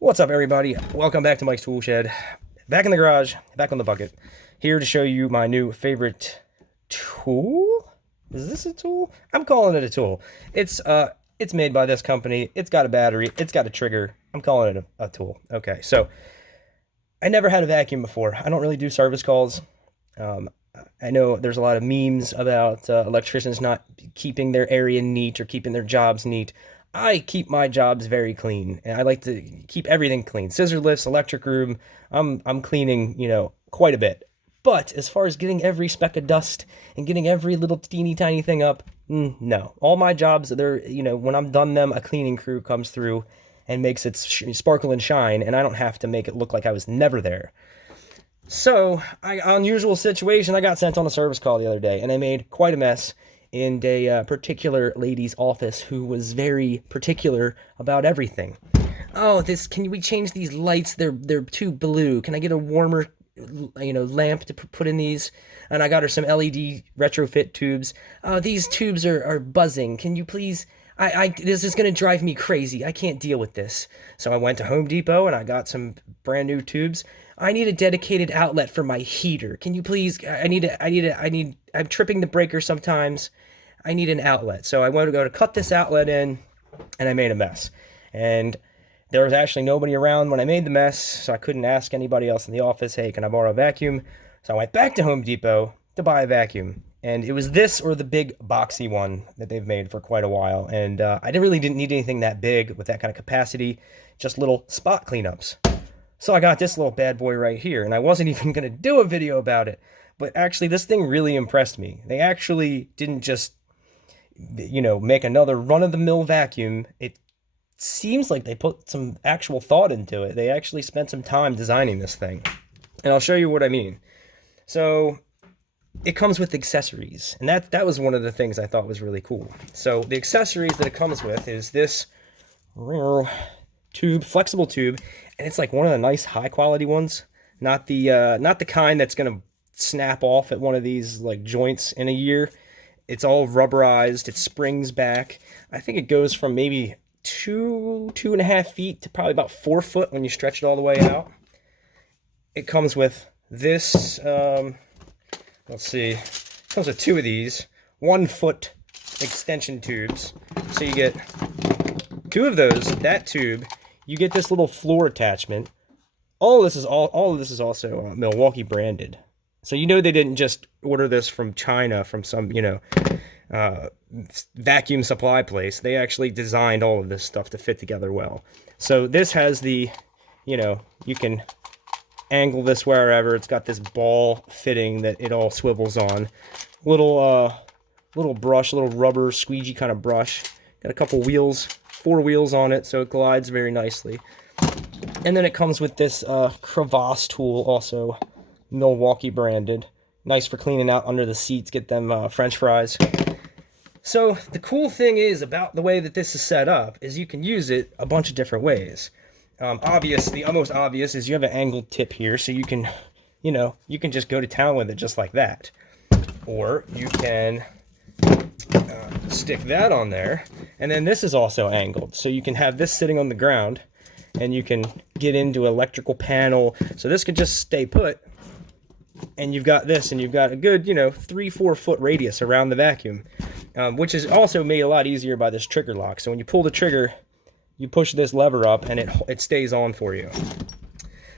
What's up, everybody? Welcome back to Mike's Tool Shed. Back in the garage, back on the bucket. Here to show you my new favorite tool. Is this a tool? I'm calling it a tool. It's made by this company. It's got a battery. It's got a trigger. I'm calling it a tool. Okay, so I never had a vacuum before. I don't really do service calls. Um, I know there's a lot of memes about electricians not keeping their area neat or keeping their jobs neat. I keep my jobs very clean, and I like to keep everything clean. Scissor lifts, electric room. I'm cleaning, quite a bit. But as far as getting every speck of dust and getting every little teeny tiny thing up, no. All my jobs, when I'm done them, a cleaning crew comes through and makes it sparkle and shine, and I don't have to make it look like I was never there. So, unusual situation, I got sent on a service call the other day, and I made quite a mess in a particular lady's office who was very particular about everything. Oh, can we change these lights? They're too blue. Can I get a warmer, lamp to put in these? And I got her some LED retrofit tubes. Oh, these tubes are buzzing. Can you please? This is gonna drive me crazy. I can't deal with this. So I went to Home Depot and I got some brand new tubes. I need a dedicated outlet for my heater. Can you please? I'm tripping the breaker sometimes. I need an outlet. So I went to go to cut this outlet in, and I made a mess. And there was actually nobody around when I made the mess, so I couldn't ask anybody else in the office, hey, can I borrow a vacuum? So I went back to Home Depot to buy a vacuum. And it was this or the big boxy one that they've made for quite a while. And I didn't need anything that big with that kind of capacity, just little spot cleanups. So I got this little bad boy right here, and I wasn't even going to do a video about it. But actually, this thing really impressed me. They actually didn't just, make another run-of-the-mill vacuum. It seems like they put some actual thought into it. They actually spent some time designing this thing. And I'll show you what I mean. So it comes with accessories, and that was one of the things I thought was really cool. So the accessories that it comes with is this tube, flexible tube, and it's like one of the nice high quality ones, not the kind that's gonna snap off at one of these like joints in a year. It's all rubberized. It springs back. I think it goes from maybe 2.5 feet to probably about 4 foot when you stretch it all the way out. It comes with this. Let's see. It comes with two of these 1 foot extension tubes. So you get two of those. That tube. You get this little floor attachment. All of this is also Milwaukee branded. So they didn't just order this from China from some vacuum supply place. They actually designed all of this stuff to fit together well. So this has the, you can angle this wherever. It's got this ball fitting that it all swivels on. Little brush, little rubber squeegee kind of brush. Got a couple wheels, 4 wheels on it, so it glides very nicely. And then it comes with this crevasse tool, also Milwaukee branded. Nice for cleaning out under the seats, get them French fries. So the cool thing is about the way that this is set up is you can use it a bunch of different ways. The most obvious is you have an angled tip here, so you can just go to town with it just like that. Or you can stick that on there, and then this is also angled, so you can have this sitting on the ground, and you can get into an electrical panel, so this could just stay put, and you've got this, and you've got a good, 3-4 foot radius around the vacuum, which is also made a lot easier by this trigger lock. So when you pull the trigger, you push this lever up, and it stays on for you.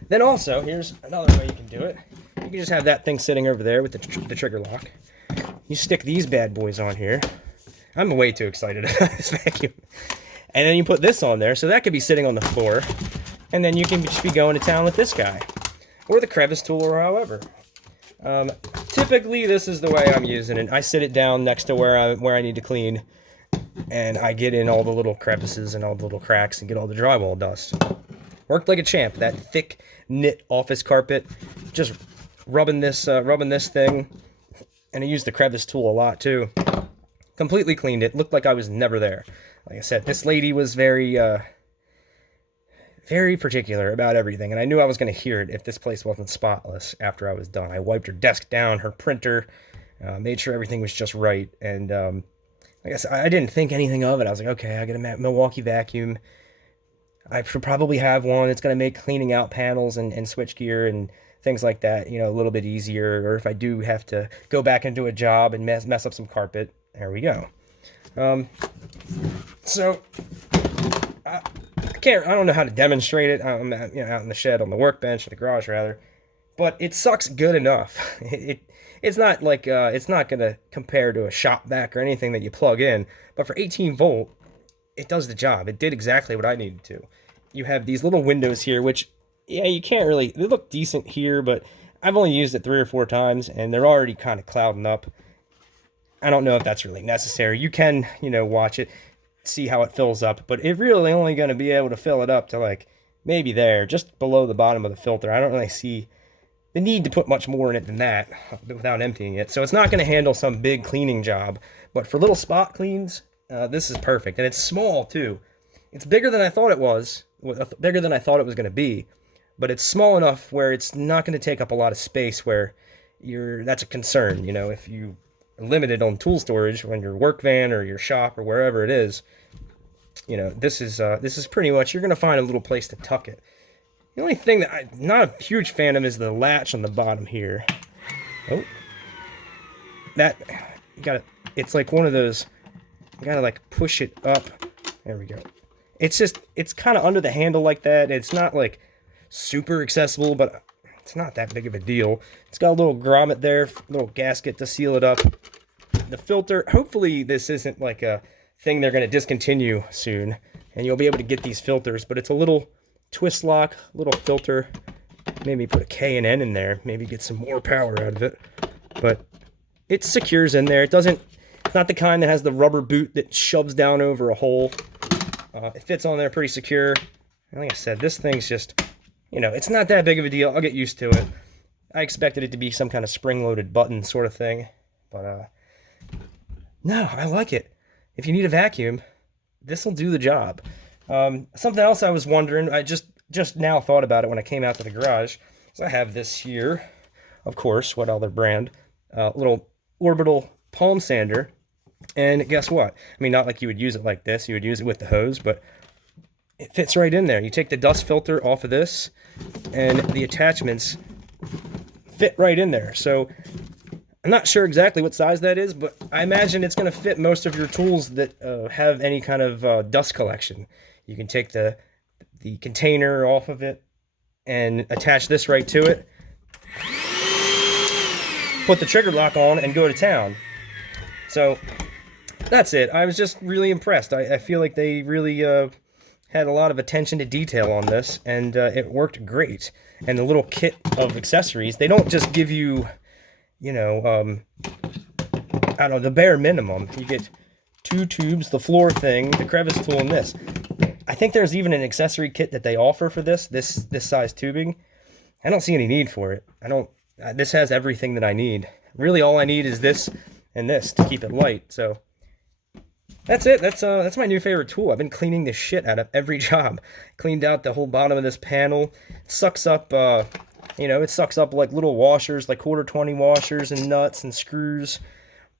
Then also, here's another way you can do it. You can just have that thing sitting over there with the trigger lock. You stick these bad boys on here. I'm way too excited about this vacuum. And then you put this on there, so that could be sitting on the floor. And then you can just be going to town with this guy. Or the crevice tool, or however. Typically, this is the way I'm using it. I sit it down next to where I need to clean. And I get in all the little crevices and all the little cracks and get all the drywall dust. Worked like a champ. That thick knit office carpet. Just rubbing this thing. And I used the crevice tool a lot too. Completely cleaned it. Looked like I was never there. Like I said, this lady was very particular about everything, and I knew I was going to hear it if this place wasn't spotless after I was done. I wiped her desk down, her printer, made sure everything was just right, and I guess I didn't think anything of it. I was like, okay, I got a Milwaukee vacuum. I should probably have one that's going to make cleaning out panels and switch gear and things like that, a little bit easier. Or if I do have to go back into a job and mess up some carpet, there we go. So I don't know how to demonstrate it. I'm out in the shed, on the workbench, in the garage rather, but it sucks good enough. It's not like it's not gonna compare to a shop vac or anything that you plug in, but for 18 volt, it does the job. It did exactly what I needed to. You have these little windows here, which, yeah, you can't really, they look decent here, but I've only used it 3 or 4 times, and they're already kind of clouding up. I don't know if that's really necessary. You can, watch it, see how it fills up, but it really only going to be able to fill it up to like maybe there, just below the bottom of the filter. I don't really see the need to put much more in it than that without emptying it. So it's not going to handle some big cleaning job, but for little spot cleans, this is perfect. And it's small too. It's bigger than I thought it was, bigger than I thought it was going to be, but it's small enough where it's not going to take up a lot of space where that's a concern, if you are limited on tool storage when your work van or your shop or wherever it is. This is pretty much, you're going to find a little place to tuck it. The only thing that I'm not a huge fan of is the latch on the bottom here. Oh, it's like one of those, you gotta like push it up. There we go. It's kind of under the handle like that. It's not like super accessible, but it's not that big of a deal. It's got a little grommet there, little gasket to seal it up. The filter, hopefully this isn't like a thing they're going to discontinue soon, and you'll be able to get these filters, but it's a little twist lock, little filter. Maybe put a K and N in there, maybe get some more power out of it. But it secures in there. It's not the kind that has the rubber boot that shoves down over a hole. It fits on there pretty secure. And like I said, this thing's just, it's not that big of a deal. I'll get used to it. I expected it to be some kind of spring-loaded button sort of thing, but no, I like it. If you need a vacuum, this will do the job. Something else I was wondering, I just now thought about it when I came out to the garage. So I have this here, of course, what other brand? Little orbital palm sander. And guess what? I mean, not like you would use it like this. You would use it with the hose, but it fits right in there. You take the dust filter off of this, and the attachments fit right in there. So I'm not sure exactly what size that is, but I imagine it's going to fit most of your tools that have any kind of dust collection. You can take the container off of it and attach this right to it. Put the trigger lock on and go to town. So that's it. I was just really impressed. I feel like they really had a lot of attention to detail on this, and it worked great. And the little kit of accessories, they don't just give you, I don't know, the bare minimum. You get 2 tubes, the floor thing, the crevice tool, and this. I think there's even an accessory kit that they offer for this size tubing. I don't see any need for it. This has everything that I need. Really, all I need is this and this to keep it light. So that's it. That's my new favorite tool. I've been cleaning the shit out of every job. Cleaned out the whole bottom of this panel. It sucks up, it sucks up like little washers, like 1/4-20 washers and nuts and screws.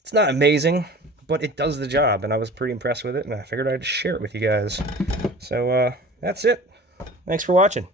It's not amazing, but it does the job, and I was pretty impressed with it, and I figured I'd share it with you guys. So that's it. Thanks for watching.